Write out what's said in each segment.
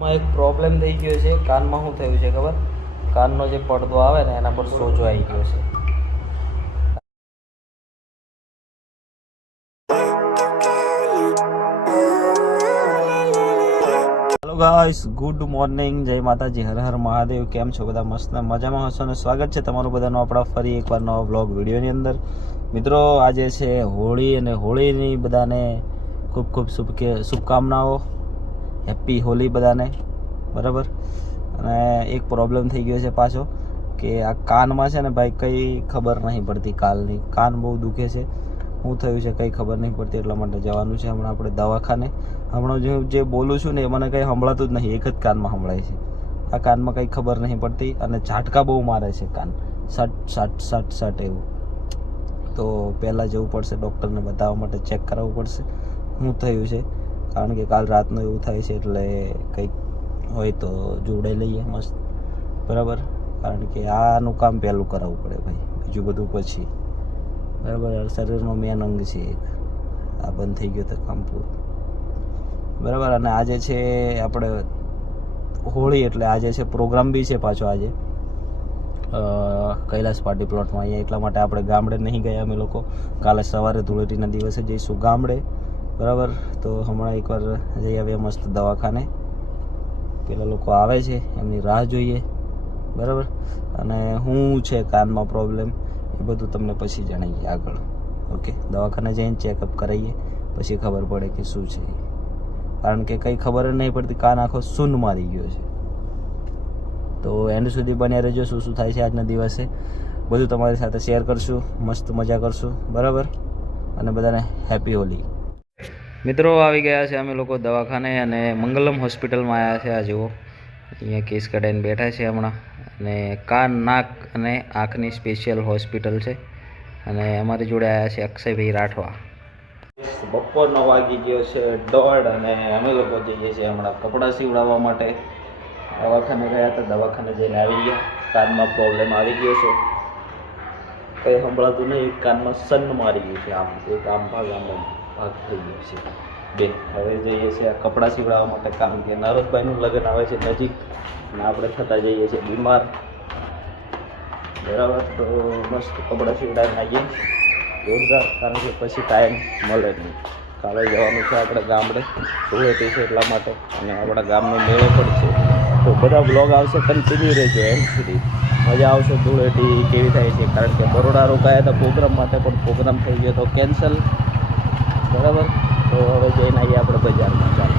માં એક પ્રોબ્લેમ થઈ ગયો છે. કાનમાં શું થયું છે ખબર? કાનનો જે પડદો આવે ને એના પર સોજો આવી ગયો છે. હેલો ગાઈસ, ગુડ મોર્નિંગ, જય માતાજી, હર હર મહાદેવ. કેમ છો બધા? મસ્ત મજામાં હશો ને સ્વાગત છે તમારું બધાનું આપણા ફરી એકવાર નવા બ્લોગ વિડીયોની અંદર. મિત્રો, આજે છે હોળી અને હોળીની બધાને ખૂબ ખૂબ શુભકામનાઓ. હેપી હોલી બધાને, બરાબર. અને એક પ્રોબ્લેમ થઈ ગયો છે પાછો કે આ કાનમાં છે ને ભાઈ કંઈ ખબર નહીં પડતી. કાલની કાન બહુ દુખે છે. શું થયું છે કંઈ ખબર નહીં પડતી, એટલા માટે જવાનું છે હમણાં આપણે દવાખાને. હમણાં જે બોલું છું ને એ મને કંઈ સંભળાતું જ નહીં, એક જ કાનમાં સંભળાય છે. આ કાનમાં કંઈ ખબર નહીં પડતી અને ઝાટકા બહુ મારે છે કાન, સટ એવું. તો પહેલાં જવું પડશે ડૉક્ટરને બતાવવા માટે, ચેક કરાવવું પડશે શું થયું છે. કારણ કે કાલ રાતનું એવું થાય છે, એટલે કંઈક હોય તો જોડે લઈએ મસ્ત, બરાબર. કારણ કે આનું કામ પહેલું કરાવવું પડે ભાઈ, બીજું બધું પછી, બરાબર. શરીરનો મેન અંગ છે એક, આ બંધ થઈ ગયો તો કામ પૂરું, બરાબર. અને આજે છે આપણે હોળી, એટલે આજે છે પ્રોગ્રામ બી છે પાછો આજે કૈલાસ પાર્ટી પ્લોટમાં અહીંયા. એટલા માટે આપણે ગામડે નહીં ગયા અમે લોકો. કાલે સવારે ધૂળેટીના દિવસે જઈશું ગામડે, બરાબર. તો હમણાં એકવાર જઈ આવીએ મસ્ત દવાખાને. પેલા લોકો આવે છે, એમની રાહ જોઈએ, બરાબર. અને શું છે કાનમાં પ્રોબ્લેમ એ બધું તમને પછી જણાવીએ આગળ. ઓકે, દવાખાને જઈને ચેકઅપ કરાવીએ, પછી ખબર પડે કે શું છે. કારણ કે કંઈ ખબર જ નહીં પડતી, કાન આખો શૂન્ય મારી ગયો છે. તો એન્ડ સુધી બન્યા રહેજો, શું શું થાય છે આજના દિવસે બધું તમારી સાથે શેર કરશું, મસ્ત મજા કરશું, બરાબર. અને બધાને હેપી હોલી. મિત્રો, આવી ગયા છે અમે લોકો દવાખાને અને મંગલમ હોસ્પિટલમાં આવ્યા છે. આ જુઓ, અહીંયા કેસ કઢાઈને બેઠા છે હમણાં. અને કાન, નાક અને આંખની સ્પેશિયલ હોસ્પિટલ છે. અને અમારી જોડે આવ્યા છે અક્ષયભાઈ રાઠવા. બપોરનો વાગી ગયો છે 1:30 અને અમે લોકો જઈએ છીએ હમણાં કપડાં સીવડાવવા માટે. દવાખાને ગયા હતા, દવાખાને જઈને આવી ગયા. કાનમાં પ્રોબ્લેમ આવી ગયો છે, કંઈ સંભળાતું નહીં. કાનમાં સન મારી ગયું છે, આમ એક આમ ભાગ થઈ ગયો છે બે. હવે જઈએ છીએ આ કપડાં સીવડાવવા માટે, કારણ કે નરોદભાઈનું લગ્ન આવે છે નજીક અને આપણે થતા જઈએ છીએ બીમાર, બરાબર. તો મસ્ત કપડાં સીવડાવીને આવીએ જોરદાર, કારણ કે પછી ટાઈમ મળે નહીં. કાલે જવાનું છે આપણે ગામડે, ધૂળેટી છે એટલા માટે. અને આપણા ગામનો મેળો પણ છે, તો બધા બ્લોગ આવશે, કન્ટિન્યુ રહેજો એન્ડ સુધી. મજા આવશે ધૂળેટી કેવી થાય છે. કારણ કે બરોડા રોકાયા હતા પ્રોગ્રામ માટે, પણ પ્રોગ્રામ થઈ ગયો તો કેન્સલ, બરાબર. તો હવે જઈને આવીએ આપણે બજારમાં. ચાલો.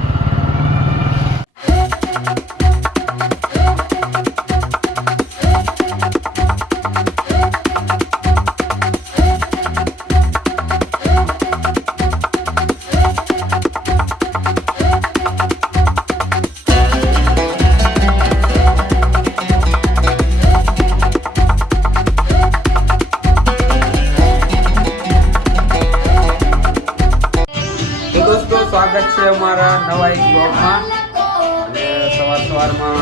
સ્વાગત છે અમારા નવા એક બ્લોગમાં. અને સવારમાં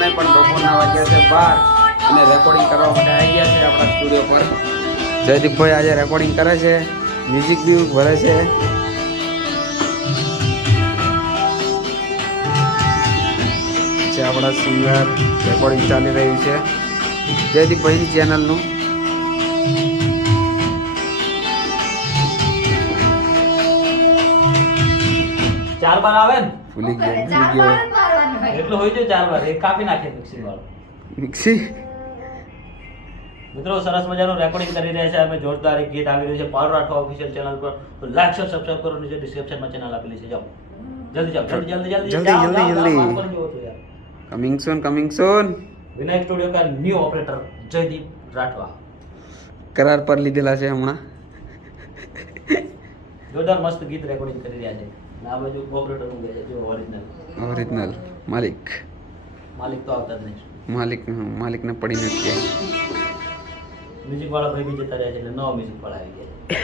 નહીં પણ બપોરના વાગ્યા છે 12 અને રેકોર્ડિંગ કરવા માટે આવી ગયા છે આપણા સ્ટુડિયો પર. જયદીપભાઈ આજે રેકોર્ડિંગ કરે છે, મ્યુઝિક બી ભરે છે. આપણા સિંગર રેકોર્ડિંગ ચાલી રહ્યું છે જયદીપભાઈની ચેનલનું. ચાર બાર આવે ને ભૂલી ગયો એટલું હોય છે. ચાર બાર એક કાપી નાખે મિક્સી વાળો. મિક્સી. મિત્રો, સરસ મજાનું રેકોર્ડિંગ કરી રહ્યા છે અમે. જોરદાર એક ગીત આવી રહ્યું છે પાલ રાઠવા ઓફિશિયલ ચેનલ પર. તો લાઈક શેર સબસ્ક્રાઇબ કરો, નીચે ડિસ્ક્રિપ્શનમાં ચેનલ આપેલી છે. જાઓ જલ્દી જાઓ, જલ્દી. કમિંગ સૂન. વિનાયક સ્ટુડિયો કા ન્યू ऑपरेटर जयदीप राठवा કરાર પર લીધેલા છે હમણાં. જોરદાર મસ્ત ગીત રેકોર્ડિંગ કરી રહ્યા છે. આ બાજુ ઓપરેટર ઊભે છે, જો ઓરિજિનલ માલિક તો આવતા જ નહીં. માલિકને પડી નથી ગયા. મ્યુઝિક વાળા ભાઈ બી જતા રહ્યા છે, એટલે નવા મ્યુઝિક વાળા આવી ગયા છે.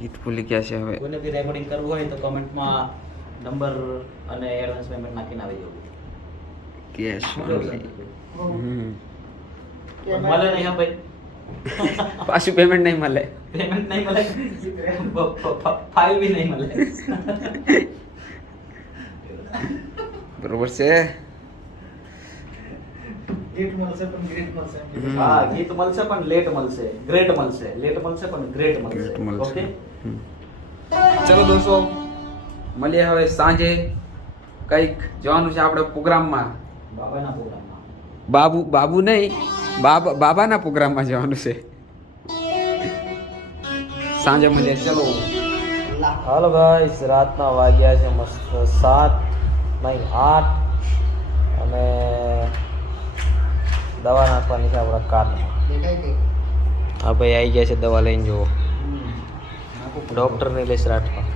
ગીત ભૂલી ગયા છે હવે. કોઈને બી રેકોર્ડિંગ કરવું હોય તો કમેન્ટમાં નંબર અને એડવાન્સ પેમેન્ટ નાખીને આવી જવું. કેશ મળે નહીં હા ભાઈ. પાછું પેમેન્ટ નહીં મળે. પેમેન્ટ નહીં મળે, ફાઇલ બી નહીં મળે. બરોબર છે. હા ગીત મળશે પણ લેટ મળશે, ગ્રેટ મળશે, લેટ મળશે પણ ગ્રેટ મળશે. Great મળશે. ઓકે ચલો દોસ્તો, મળીએ હવે સાંજે. કંઈક જવાનું છે આપણે પ્રોગ્રામમાં. બાબાના પ્રોગ્રામમાં. બાબુ નહીં, બાબાના પ્રોગ્રામમાં જવાનું છે. સાંજે મળીએ. ચલો. હાલો ગાઈસ, રાતના વાગ્યા છે મસ્ત 7 નહીં 8 અને દવા નાખવાની છે આપણા કાનમાં. હા ભાઈ આવી ગયા છે, દવા લઈને જુઓ. ડૉક્ટરની લેશ રાઠવા.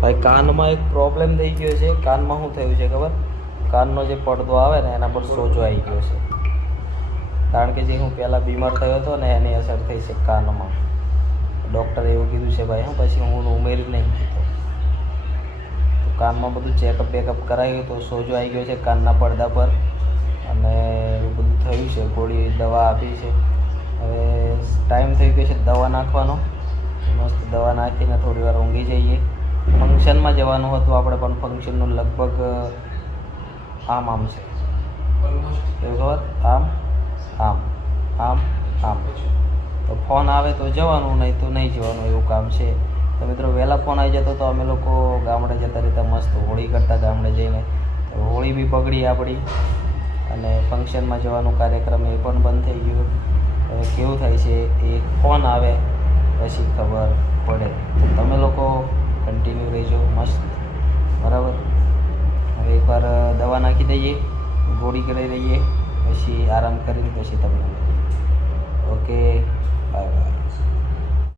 ભાઈ કાનમાં એક પ્રોબ્લેમ થઈ ગયો છે. કાનમાં શું થયું છે ખબર? કાનનો જે પડદો આવે ને એના પર સોજો આવી ગયો છે. કારણ કે જે હું પહેલાં બીમાર થયો હતો ને એની અસર થઈ છે કાનમાં. ડૉક્ટરે એવું કીધું છે ભાઈ, હું પછી હું ઉમેરી નહીં કીધો. તો કાનમાં બધું ચેકઅપ બેકઅપ કરાવ્યું તો સોજો આવી ગયો છે કાનના પડદા પર અને એવું બધું થયું છે. ગોળી દવા આપી છે. હવે ટાઈમ થઈ ગયો છે દવા નાખવાનો. મસ્ત દવા નાખીને થોડી વાર ઊંઘી જઈએ. ફંક્શનમાં જવાનું હતું આપણે, પણ ફંક્શનનું લગભગ આમ છે એવું ખબર? આમ તો ફોન આવે તો જવાનું, નહીં તો નહીં જવાનું, એવું કામ છે. તો મિત્રો વહેલા ફોન આવી જતો તો અમે લોકો ગામડે જતા રહેતા, મસ્ત હોળી કરતા ગામડે જઈને. તો હોળી બી બગડી આપણી અને ફંક્શનમાં જવાનું કાર્યક્રમ એ પણ બંધ થઈ ગયો. હવે કેવું થાય છે એ ફોન આવે પછી ખબર પડે. તો તમે લોકો કન્ટિન્યુ રહેજો મસ્ત, બરાબર. હવે એકવાર દવા નાખી દઈએ, ગોળી કરી દઈએ, પછી આરામ કરીને પછી તમને મળીએ. Okay, bye bye.